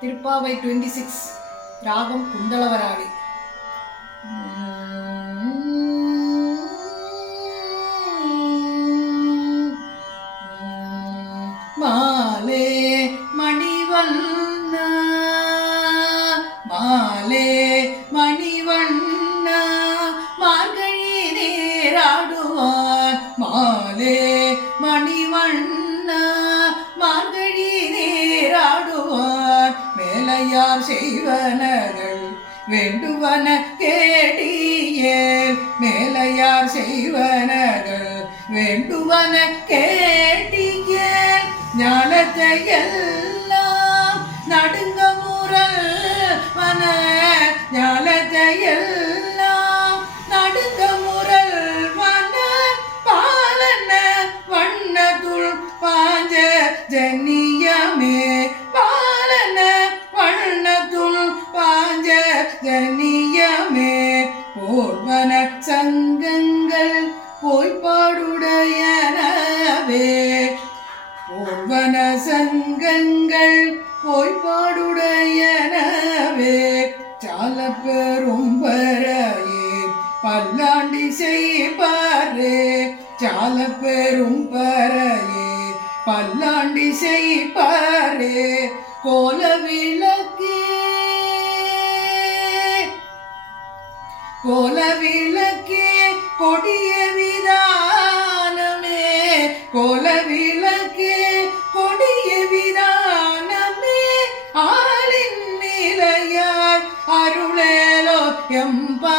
திருப்பாவை 26 ராகம் குந்தளவராளி. மாலே மணிவண்ணா மாலே மணிவண்ணா மார்கழி நீராடுவார். மாலே மணிவண்ணா மார்கழி நீராடுவார். மேலையார் செய்வனகள் வேண்டுவன கேட்டியேல். மேலையார் செய்வனகள் வேண்டுவன கேட்டியேல். ஞானத்தை எல்லாம் நடுங்க முரல்வன. ஞானத்தை எல்லாம் நடுங்க முரல்வன. பாலன வண்ணத்துள் பாஞ்ச ஜன்னியமே. பாலன வண்ணத்துள் பாஞ்ச ஜன்னியமே. போர்வன சங்கங்கள் போய்பாடுடையனவே. போர்வன சங்கங்கள் போய்பாடுடையனவே. சால பெரும் பரையே பல்லாண்டி செய்பாரே. சால பெரும் பரையே பல்லாண்டி செய்பாரே. கோல விளக்கே கோல விளக்கே கொடிய விதானமே. கோல விளக்கே கொடிய விதானமே. ஆளின் நிலையாய் அருளேலோ எம்பா